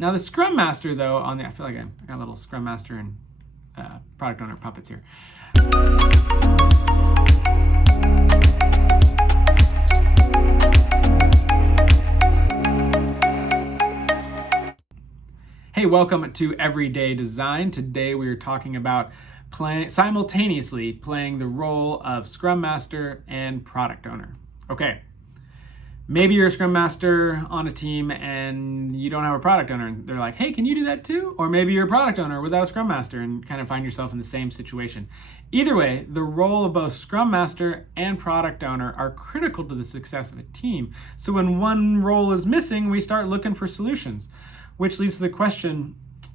Now the Scrum Master, though, I feel like I got a little Scrum Master and product owner puppets here. Hey, welcome to Everyday Design. Today we are talking about simultaneously playing the role of Scrum Master and Product Owner. Okay, maybe you're a Scrum Master on a team and you don't have a Product Owner. And they're like, hey, can you do that too? Or maybe you're a Product Owner without a Scrum Master and kind of find yourself in the same situation. Either way, the role of both Scrum Master and Product Owner are critical to the success of a team. So when one role is missing, we start looking for solutions. Which leads to the question,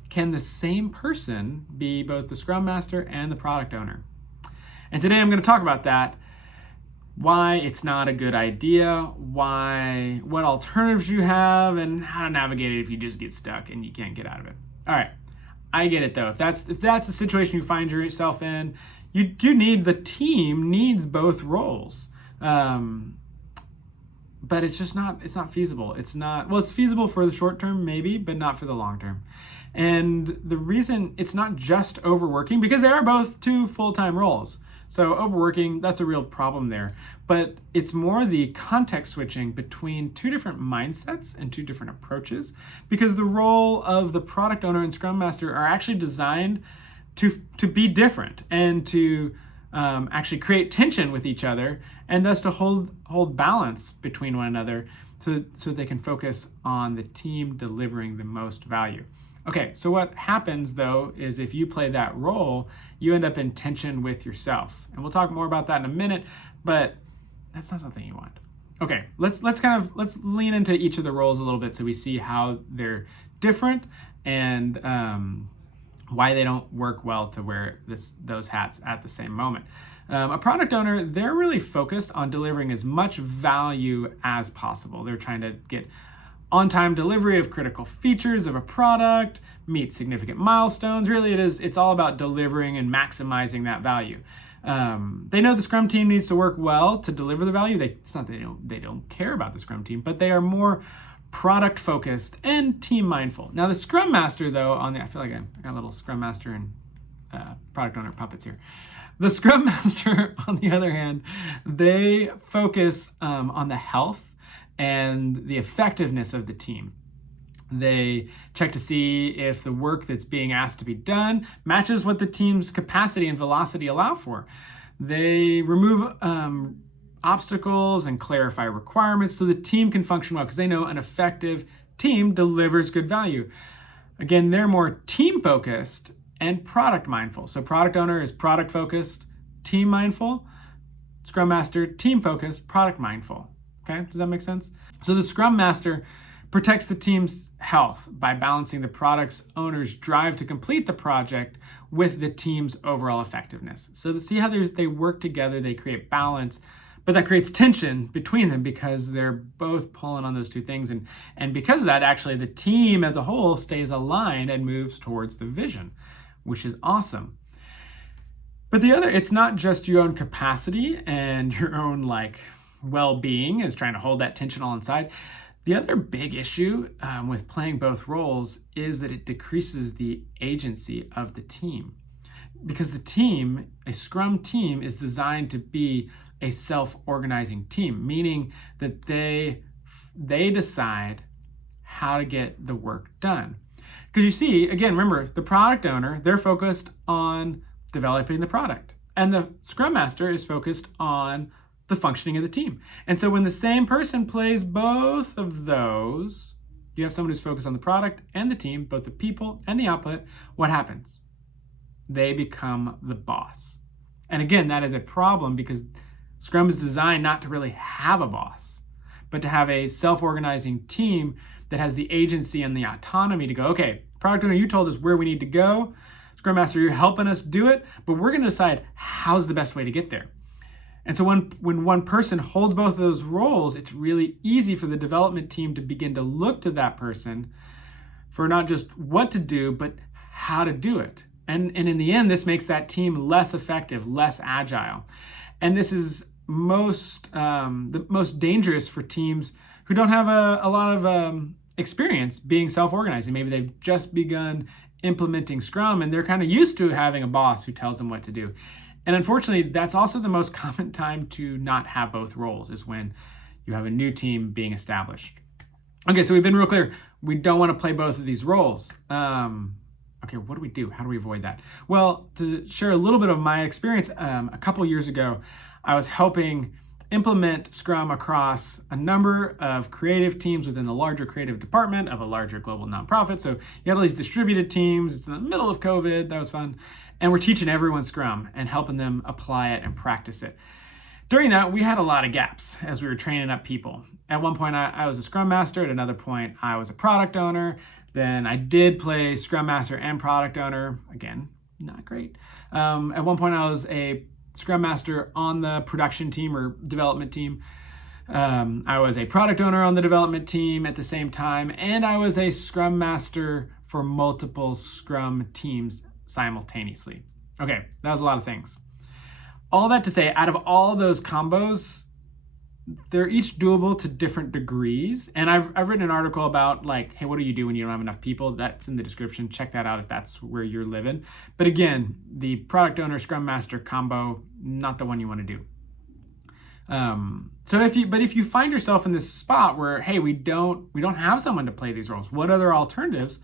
can the same person be both the Scrum Master and the Product Owner? And today I'm going to talk about that, why it's not a good idea, what alternatives you have, and how to navigate it if you just get stuck and you can't get out of it. All right, I get it though. If that's the situation you find yourself in, the team needs both roles. But it's not feasible. It's feasible for the short term maybe, but not for the long term. And the reason it's not just overworking, because they are both two full-time roles. So overworking, that's a real problem there. But it's more the context switching between two different mindsets and two different approaches, because the role of the Product Owner and Scrum Master are actually designed to be different and to actually create tension with each other, and thus to hold balance between one another so they can focus on the team delivering the most value. Okay, so what happens though is if you play that role, you end up in tension with yourself. And we'll talk more about that in a minute, but that's not something you want. Okay, let's lean into each of the roles a little bit so we see how they're different and why they don't work well to wear those hats at the same moment. A product owner, they're really focused on delivering as much value as possible. They're trying to get on-time delivery of critical features of a product, meet significant milestones. Really, it's all about delivering and maximizing that value. They know the Scrum team needs to work well to deliver the value. It's not that they don't care about the Scrum team, but they are more product focused and team mindful. Now the Scrum Master though, I feel like I got a little Scrum Master and product owner puppets here. The Scrum Master, on the other hand, they focus on the health and the effectiveness of the team. They check to see if the work that's being asked to be done matches what the team's capacity and velocity allow for. They remove obstacles and clarify requirements so the team can function well, because they know an effective team delivers good value. Again, they're more team focused and product mindful. So product owner is product focused, team mindful. Scrum Master, team focused, product mindful. Okay, does that make sense? So the Scrum Master protects the team's health by balancing the product owner's drive to complete the project with the team's overall effectiveness. So to see how they work together, they create balance. But that creates tension between them because they're both pulling on those two things. And because of that, actually, the team as a whole stays aligned and moves towards the vision, which is awesome. But it's not just your own capacity and your own well-being is trying to hold that tension all inside. The other big issue with playing both roles is that it decreases the agency of the team. Because the team, a Scrum team, is designed to be a self-organizing team, meaning that they decide how to get the work done. Because you see, again, remember, the product owner, they're focused on developing the product, and the Scrum Master is focused on the functioning of the team. And so when the same person plays both of those, you have someone who's focused on the product and the team, both the people and the output, what happens? They become the boss. And again, that is a problem because Scrum is designed not to really have a boss, but to have a self-organizing team that has the agency and the autonomy to go, okay, product owner, you told us where we need to go. Scrum Master, you're helping us do it, but we're going to decide how's the best way to get there. And so when one person holds both of those roles, it's really easy for the development team to begin to look to that person for not just what to do, but how to do it. And in the end, this makes that team less effective, less agile. And this is the most dangerous for teams who don't have a lot of experience being self-organizing. Maybe they've just begun implementing Scrum and they're kind of used to having a boss who tells them what to do. And unfortunately, that's also the most common time to not have both roles, is when you have a new team being established. Okay, so we've been real clear. We don't want to play both of these roles. Okay, what do we do? How do we avoid that? Well, to share a little bit of my experience, a couple years ago, I was helping implement Scrum across a number of creative teams within the larger creative department of a larger global nonprofit. So you had all these distributed teams. It's in the middle of COVID. That was fun. And we're teaching everyone Scrum and helping them apply it and practice it. During that, we had a lot of gaps as we were training up people. At one point, I was a Scrum Master. At another point, I was a product owner. Then I did play Scrum Master and product owner. Again, not great. At one point, I was a Scrum Master on the production team or development team. I was a product owner on the development team at the same time, and I was a Scrum Master for multiple Scrum teams simultaneously. Okay, that was a lot of things. All that to say, out of all those combos, they're each doable to different degrees. And I've written an article about, like, hey, what do you do when you don't have enough people? That's in the description. Check that out if that's where you're living. But again, the product owner Scrum Master combo, not the one you want to do. So if you find yourself in this spot where, hey, we don't have someone to play these roles, what other alternatives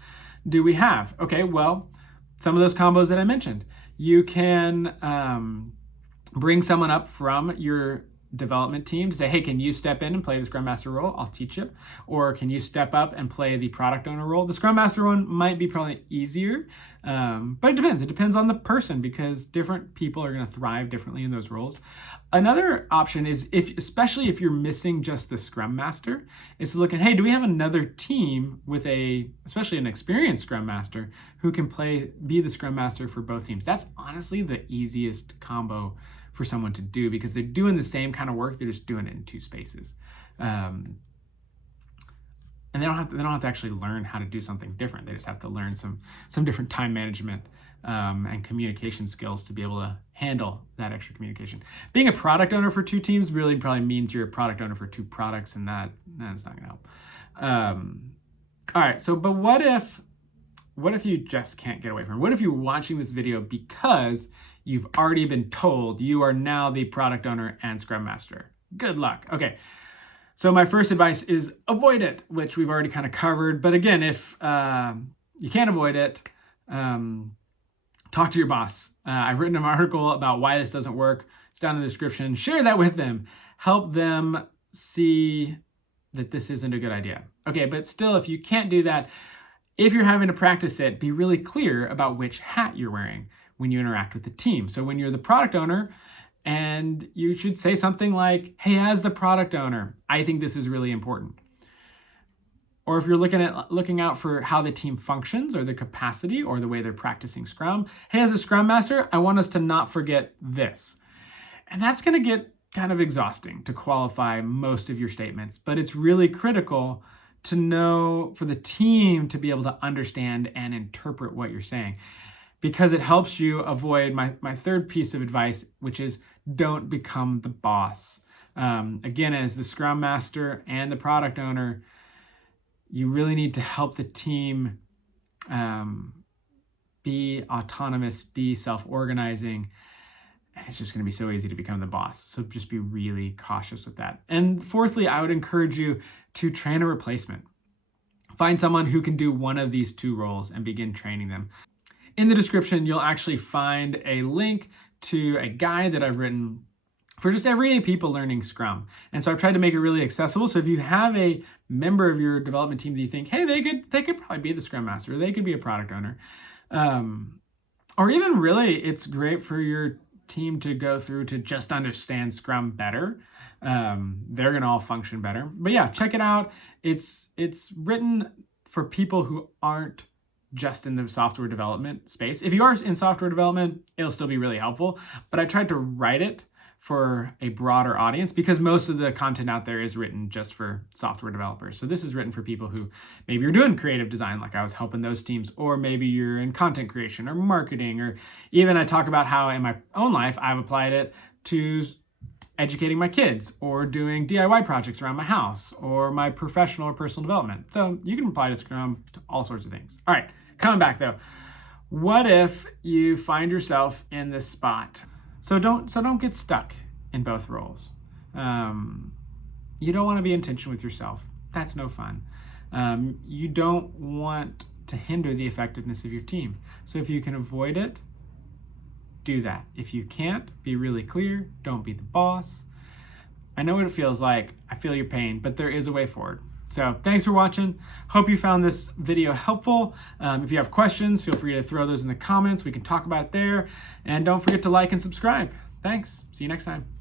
do we have? Okay, well, some of those combos that I mentioned. You can bring someone up from your development team to say, hey, can you step in and play the Scrum Master role? I'll teach you. Or can you step up and play the product owner role? The Scrum Master one might be probably easier, but it depends. It depends on the person, because different people are going to thrive differently in those roles. Another option is, especially if you're missing just the Scrum Master, is to look at, hey, do we have another team with especially an experienced Scrum Master who can be the Scrum Master for both teams? That's honestly the easiest combo for someone to do, because they're doing the same kind of work. They're just doing it in two spaces. And they don't have to actually learn how to do something different. They just have to learn some different time management and communication skills to be able to handle that extra communication. Being a product owner for two teams really probably means you're a product owner for two products, and that's not gonna help. All right, so but what if you just can't get away from it? What if you're watching this video because you've already been told you are now the product owner and Scrum Master? Good luck. Okay. So my first advice is avoid it, which we've already kind of covered. But again, if you can't avoid it, talk to your boss. I've written an article about why this doesn't work. It's down in the description. Share that with them. Help them see that this isn't a good idea. Okay, but still, if you can't do that, if you're having to practice it, be really clear about which hat you're wearing when you interact with the team. So when you're the product owner, and you should say something like, hey, as the product owner, I think this is really important. Or if you're looking out for how the team functions or the capacity or the way they're practicing Scrum, hey, as a Scrum Master, I want us to not forget this. And that's going to get kind of exhausting to qualify most of your statements, but it's really critical to know for the team to be able to understand and interpret what you're saying, because it helps you avoid my third piece of advice, which is don't become the boss. Again, as the Scrum Master and the product owner, you really need to help the team be autonomous, be self-organizing. And it's just going to be so easy to become the boss. So just be really cautious with that. And fourthly, I would encourage you to train a replacement. Find someone who can do one of these two roles and begin training them. In the description, you'll actually find a link to a guide that I've written for just everyday people learning Scrum. And so I've tried to make it really accessible. So if you have a member of your development team that you think, hey, they could probably be the Scrum Master, or they could be a product owner, or even really, it's great for your team to go through to just understand Scrum better. They're going to all function better. But yeah, check it out. It's written for people who aren't just in the software development space. If you are in software development, it'll still be really helpful. But I tried to write it for a broader audience because most of the content out there is written just for software developers. So this is written for people who maybe you're doing creative design, like I was helping those teams, or maybe you're in content creation or marketing, or even I talk about how in my own life, I've applied it to educating my kids or doing DIY projects around my house or my professional or personal development. So you can apply to Scrum to all sorts of things. All right, coming back though. What if you find yourself in this spot? So don't get stuck in both roles. You don't want to be in tension with yourself. That's no fun. You don't want to hinder the effectiveness of your team. So if you can avoid it, do that. If you can't, be really clear. Don't be the boss. I know what it feels like. I feel your pain, but there is a way forward. So thanks for watching. Hope you found this video helpful. If you have questions, feel free to throw those in the comments. We can talk about it there. And don't forget to like and subscribe. Thanks. See you next time.